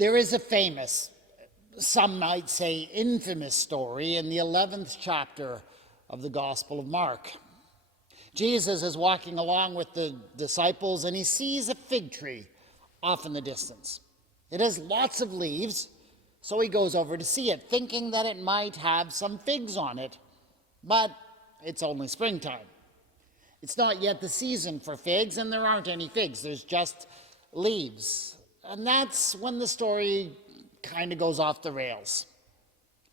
There is a famous, some might say infamous story in the 11th chapter of the Gospel of Mark. Jesus is walking along with the disciples and he sees a fig tree off in the distance. It has lots of leaves, so he goes over to see it, thinking that it might have some figs on it. But it's only springtime. It's not yet the season for figs, and there aren't any figs. There's just leaves. And that's when the story kind of goes off the rails.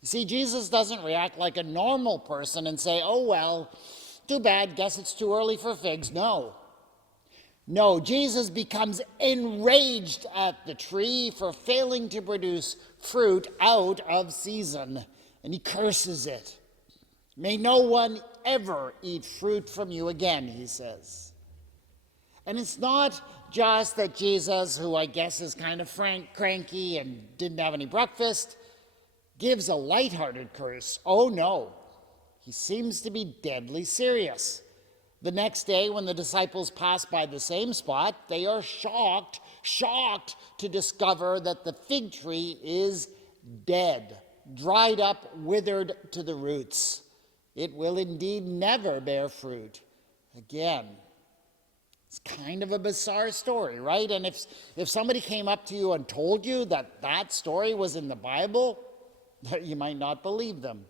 You see, Jesus doesn't react like a normal person and say, oh, well, too bad, guess it's too early for figs. No, Jesus becomes enraged at the tree for failing to produce fruit out of season, and he curses it. May no one ever eat fruit from you again, he says. And it's not just that Jesus, who I guess is kind of cranky and didn't have any breakfast, gives a lighthearted curse. Oh no, he seems to be deadly serious. The next day, when the disciples pass by the same spot, they are shocked to discover that the fig tree is dead, dried up, withered to the roots. It will indeed never bear fruit again. It's kind of a bizarre story, right? And if somebody came up to you and told you that that story was in the Bible, you might not believe them.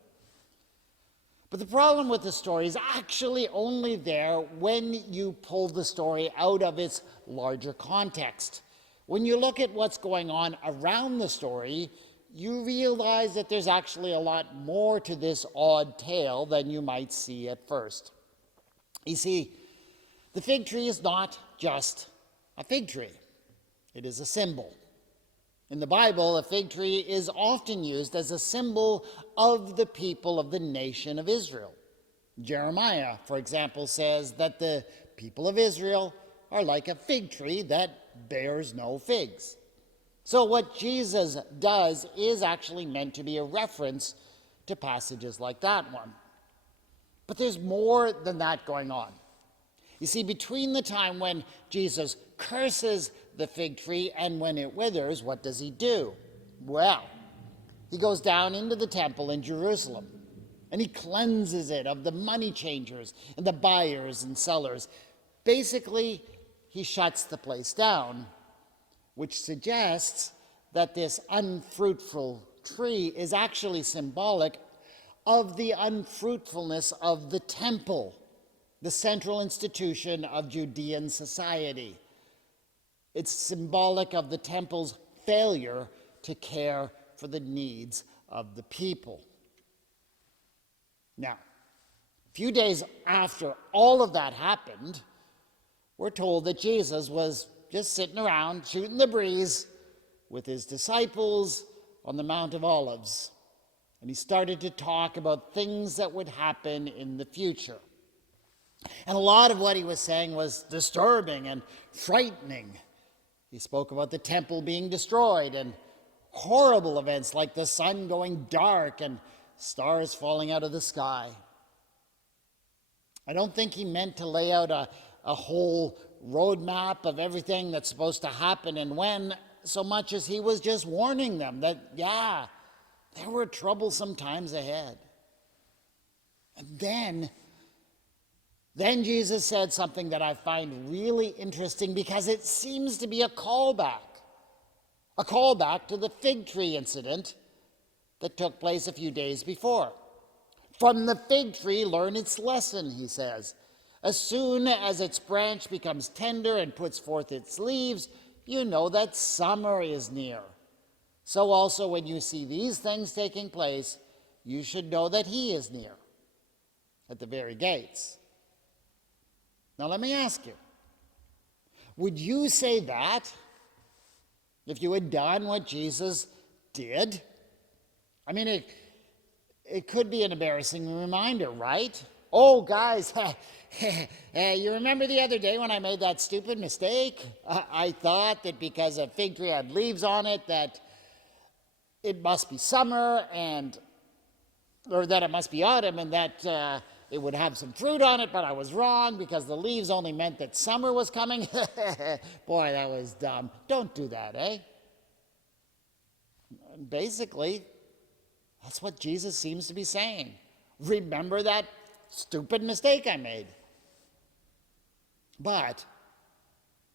But the problem with the story is actually only there when you pull the story out of its larger context. When you look at what's going on around the story, you realize that there's actually a lot more to this odd tale than you might see at first. You see, the fig tree is not just a fig tree. It is a symbol. In the Bible, a fig tree is often used as a symbol of the people of the nation of Israel. Jeremiah, for example, says that the people of Israel are like a fig tree that bears no figs. So what Jesus does is actually meant to be a reference to passages like that one. But there's more than that going on. You see, between the time when Jesus curses the fig tree and when it withers, what does he do? Well, he goes down into the temple in Jerusalem and he cleanses it of the money changers and the buyers and sellers. Basically, he shuts the place down, which suggests that this unfruitful tree is actually symbolic of the unfruitfulness of the temple, the central institution of Judean society. It's symbolic of the temple's failure to care for the needs of the people. Now, a few days after all of that happened, we're told that Jesus was just sitting around shooting the breeze with his disciples on the Mount of Olives. And he started to talk about things that would happen in the future. And a lot of what he was saying was disturbing and frightening. He spoke about the temple being destroyed and horrible events like the sun going dark and stars falling out of the sky. I don't think he meant to lay out a whole roadmap of everything that's supposed to happen and when, so much as he was just warning them that, yeah, there were troublesome times ahead. And then Jesus said something that I find really interesting because it seems to be a callback to the fig tree incident that took place a few days before. From the fig tree, learn its lesson, he says. As soon as its branch becomes tender and puts forth its leaves, you know that summer is near. So also when you see these things taking place, you should know that he is near, at the very gates. Now let me ask you, would you say that if you had done what Jesus did? I mean, it could be an embarrassing reminder, right? Oh, guys, you remember the other day when I made that stupid mistake? I thought that because a fig tree had leaves on it that it must be summer or that it must be autumn and that it would have some fruit on it, but I was wrong because the leaves only meant that summer was coming. Boy, that was dumb. Don't do that, eh? Basically, that's what Jesus seems to be saying. Remember that stupid mistake I made. But,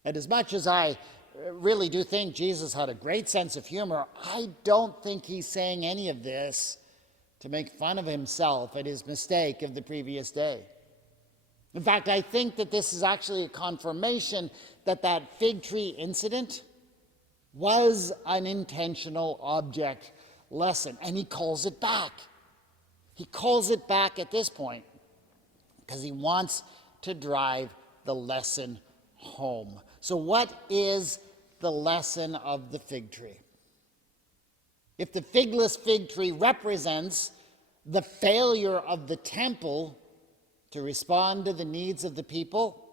and as much as I really do think Jesus had a great sense of humor, I don't think he's saying any of this to make fun of himself at his mistake of the previous day. In fact, I think that this is actually a confirmation that that fig tree incident was an intentional object lesson, and he calls it back. He calls it back at this point because he wants to drive the lesson home. So what is the lesson of the fig tree? If the figless fig tree represents the failure of the temple to respond to the needs of the people,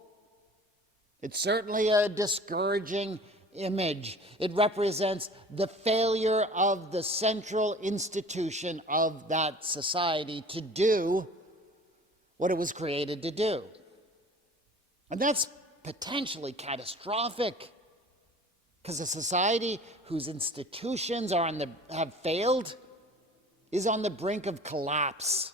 it's certainly a discouraging image. It represents the failure of the central institution of that society to do what it was created to do. And that's potentially catastrophic, because a society whose institutions have failed is on the brink of collapse.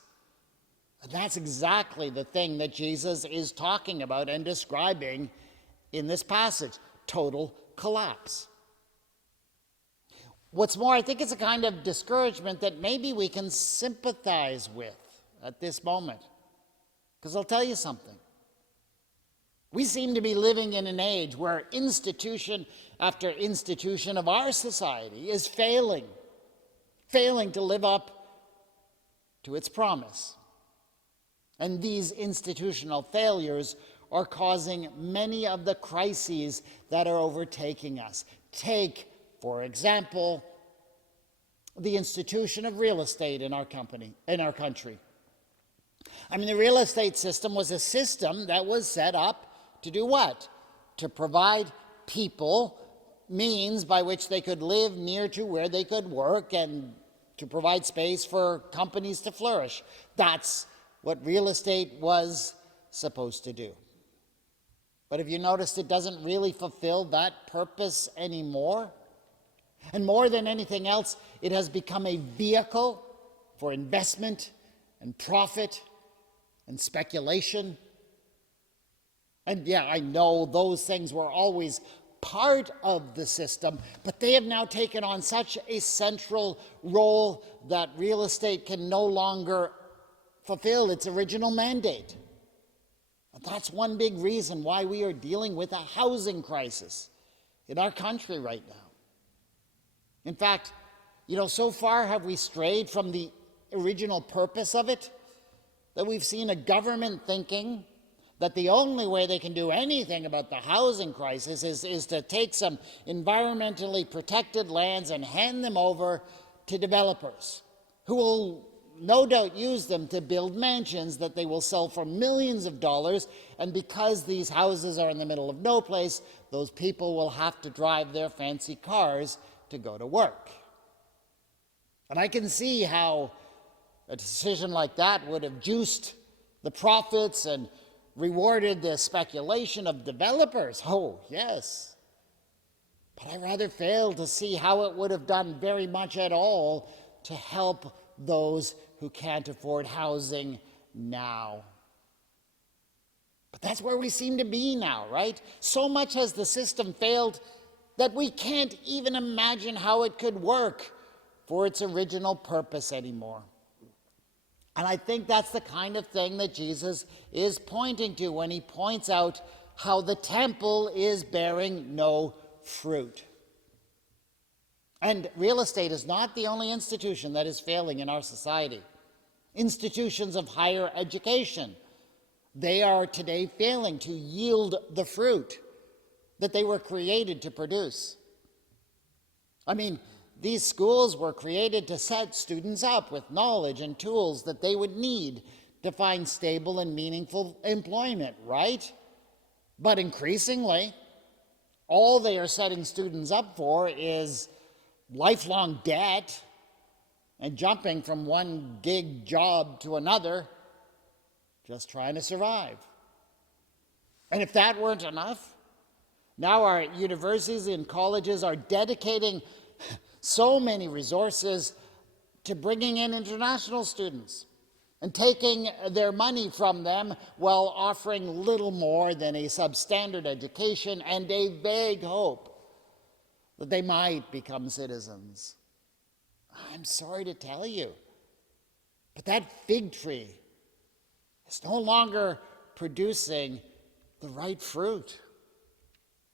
And that's exactly the thing that Jesus is talking about and describing in this passage: total collapse. What's more, I think it's a kind of discouragement that maybe we can sympathize with at this moment. Because I'll tell you something. We seem to be living in an age where institution after institution of our society is failing to live up to its promise. And these institutional failures are causing many of the crises that are overtaking us. Take, for example, the institution of real estate in our country. I mean, the real estate system was a system that was set up to do what? To provide people means by which they could live near to where they could work and to provide space for companies to flourish. That's what real estate was supposed to do. But have you noticed it doesn't really fulfill that purpose anymore? And more than anything else, it has become a vehicle for investment and profit and speculation. And yeah, I know those things were always part of the system, but they have now taken on such a central role that real estate can no longer fulfill its original mandate. And that's one big reason why we are dealing with a housing crisis in our country right now. In fact, so far have we strayed from the original purpose of it, that we've seen a government thinking that the only way they can do anything about the housing crisis is to take some environmentally protected lands and hand them over to developers who will no doubt use them to build mansions that they will sell for millions of dollars. And because these houses are in the middle of no place, those people will have to drive their fancy cars to go to work. And I can see how a decision like that would have juiced the profits and rewarded the speculation of developers. Oh, yes. But I rather fail to see how it would have done very much at all to help those who can't afford housing now. But that's where we seem to be now, right? So much has the system failed that we can't even imagine how it could work for its original purpose anymore. And I think that's the kind of thing that Jesus is pointing to when he points out how the temple is bearing no fruit. And real estate is not the only institution that is failing in our society. Institutions of higher education, they are today failing to yield the fruit that they were created to produce. I mean, these schools were created to set students up with knowledge and tools that they would need to find stable and meaningful employment, right? But increasingly, all they are setting students up for is lifelong debt and jumping from one gig job to another, just trying to survive. And if that weren't enough, now our universities and colleges are dedicating so many resources to bringing in international students and taking their money from them while offering little more than a substandard education and a vague hope that they might become citizens. I'm sorry to tell you, but that fig tree is no longer producing the right fruit.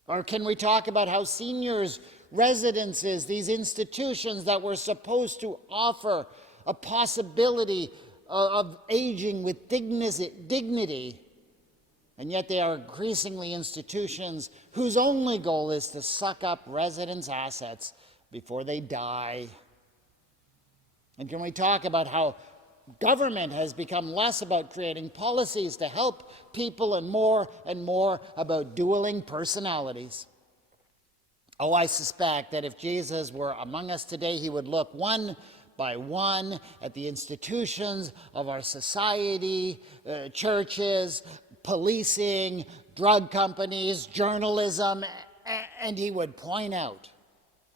Or can we talk about how seniors' residences, these institutions that were supposed to offer a possibility of aging with dignity, and yet they are increasingly institutions whose only goal is to suck up residents' assets before they die? And can we talk about how government has become less about creating policies to help people and more about dueling personalities? Oh, I suspect that if Jesus were among us today, he would look one by one at the institutions of our society, churches, policing, drug companies, journalism, and he would point out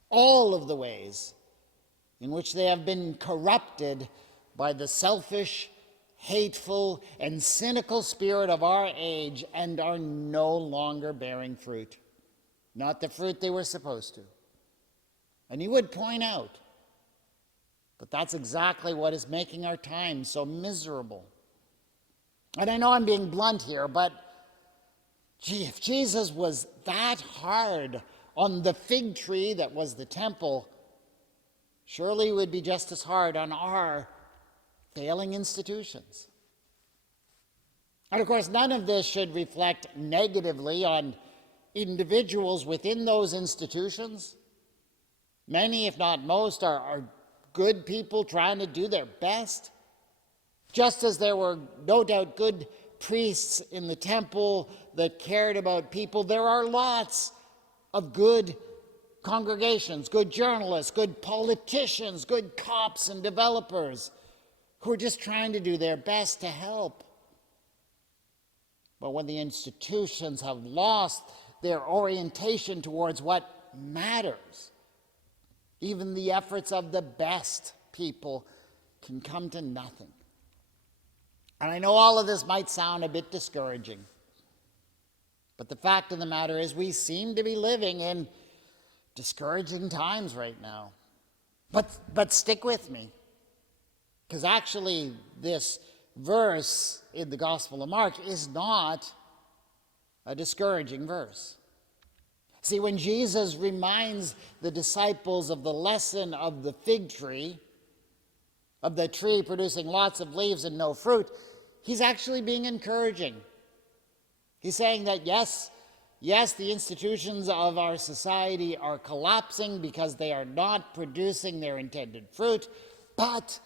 all of the ways in which they have been corrupted by the selfish, hateful, and cynical spirit of our age and are no longer bearing fruit. Not the fruit they were supposed to. And he would point out that that's exactly what is making our time so miserable. And I know I'm being blunt here, but if Jesus was that hard on the fig tree that was the temple, surely he would be just as hard on our failing institutions. And of course, none of this should reflect negatively on individuals within those institutions. Many, if not most, are good people trying to do their best. Just as there were no doubt good priests in the temple that cared about people, there are lots of good congregations, good journalists, good politicians, good cops and developers who are just trying to do their best to help. But when the institutions have lost their orientation towards what matters, even the efforts of the best people can come to nothing. And I know all of this might sound a bit discouraging, but the fact of the matter is we seem to be living in discouraging times right now. But stick with me, because actually this verse in the Gospel of Mark is not a discouraging verse. See, when Jesus reminds the disciples of the lesson of the fig tree, of the tree producing lots of leaves and no fruit, he's actually being encouraging. He's saying that yes, the institutions of our society are collapsing because they are not producing their intended fruit, but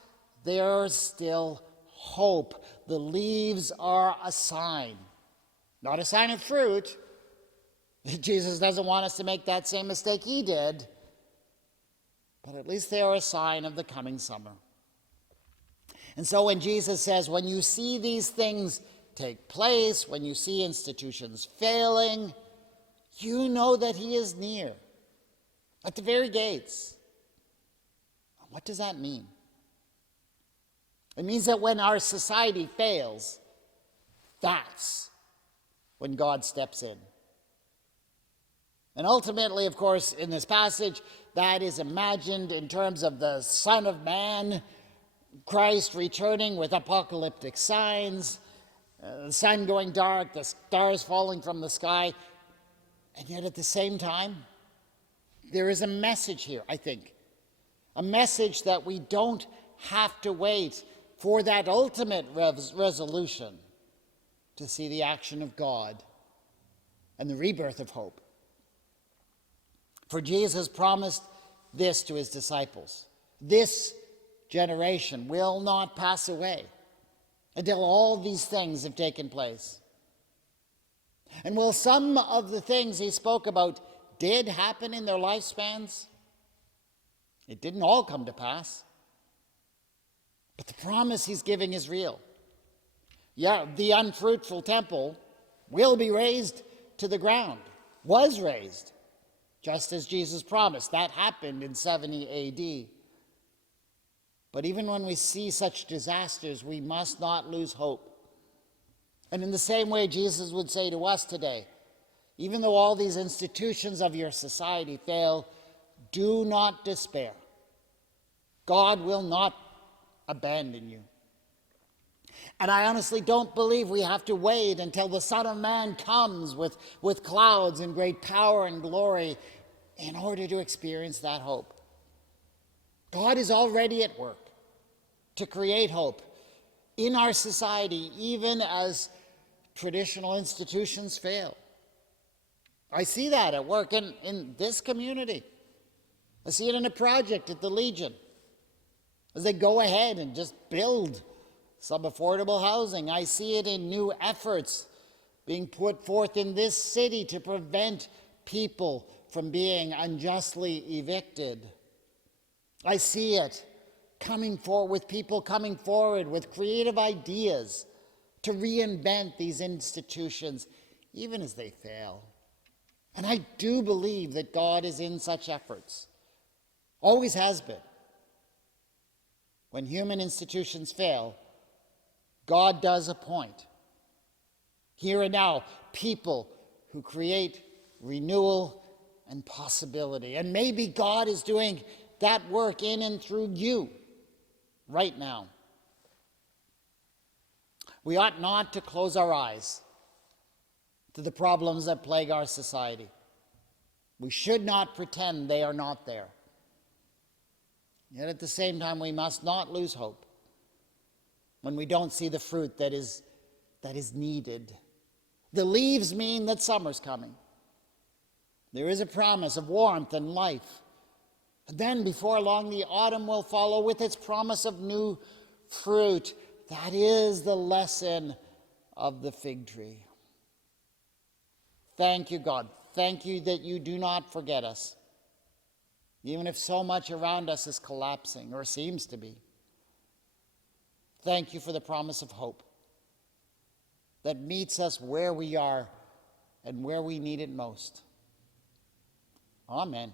there's still hope. The leaves are a sign, not a sign of fruit. Jesus doesn't want us to make that same mistake he did, but at least they are a sign of the coming summer. And so when Jesus says, when you see these things take place, when you see institutions failing, you know that he is near, at the very gates. What does that mean? It means that when our society fails, that's when God steps in. And ultimately, of course, in this passage, that is imagined in terms of the Son of Man, Christ returning with apocalyptic signs, the sun going dark, the stars falling from the sky. And yet at the same time, there is a message here, I think. A message that we don't have to wait for that ultimate resolution to see the action of God and the rebirth of hope. For Jesus promised this to his disciples: this generation will not pass away until all these things have taken place. And while some of the things he spoke about did happen in their lifespans, it didn't all come to pass. But the promise he's giving is real. Yeah, the unfruitful temple will be razed to the ground, was razed. just as Jesus promised. That happened in 70 AD. But even when we see such disasters, we must not lose hope. And in the same way, Jesus would say to us today, even though all these institutions of your society fail, do not despair. God will not abandon you. And I honestly don't believe we have to wait until the Son of Man comes with clouds and great power and glory in order to experience that hope. God is already at work to create hope in our society, even as traditional institutions fail. I see that at work in this community. I see it in a project at the Legion as they go ahead and just build some affordable housing. I see it in new efforts being put forth in this city to prevent people from being unjustly evicted. I see it coming forward with people coming forward with creative ideas to reinvent these institutions, even as they fail. And I do believe that God is in such efforts. Always has been. When human institutions fail, God does appoint, here and now, people who create renewal and possibility. And maybe God is doing that work in and through you right now. We ought not to close our eyes to the problems that plague our society. We should not pretend they are not there. Yet at the same time, we must not lose hope when we don't see the fruit that is needed. The leaves mean that summer's coming. There is a promise of warmth and life. And then before long, the autumn will follow with its promise of new fruit. That is the lesson of the fig tree. Thank you, God. Thank you that you do not forget us, even if so much around us is collapsing or seems to be. Thank you for the promise of hope that meets us where we are and where we need it most. Amen.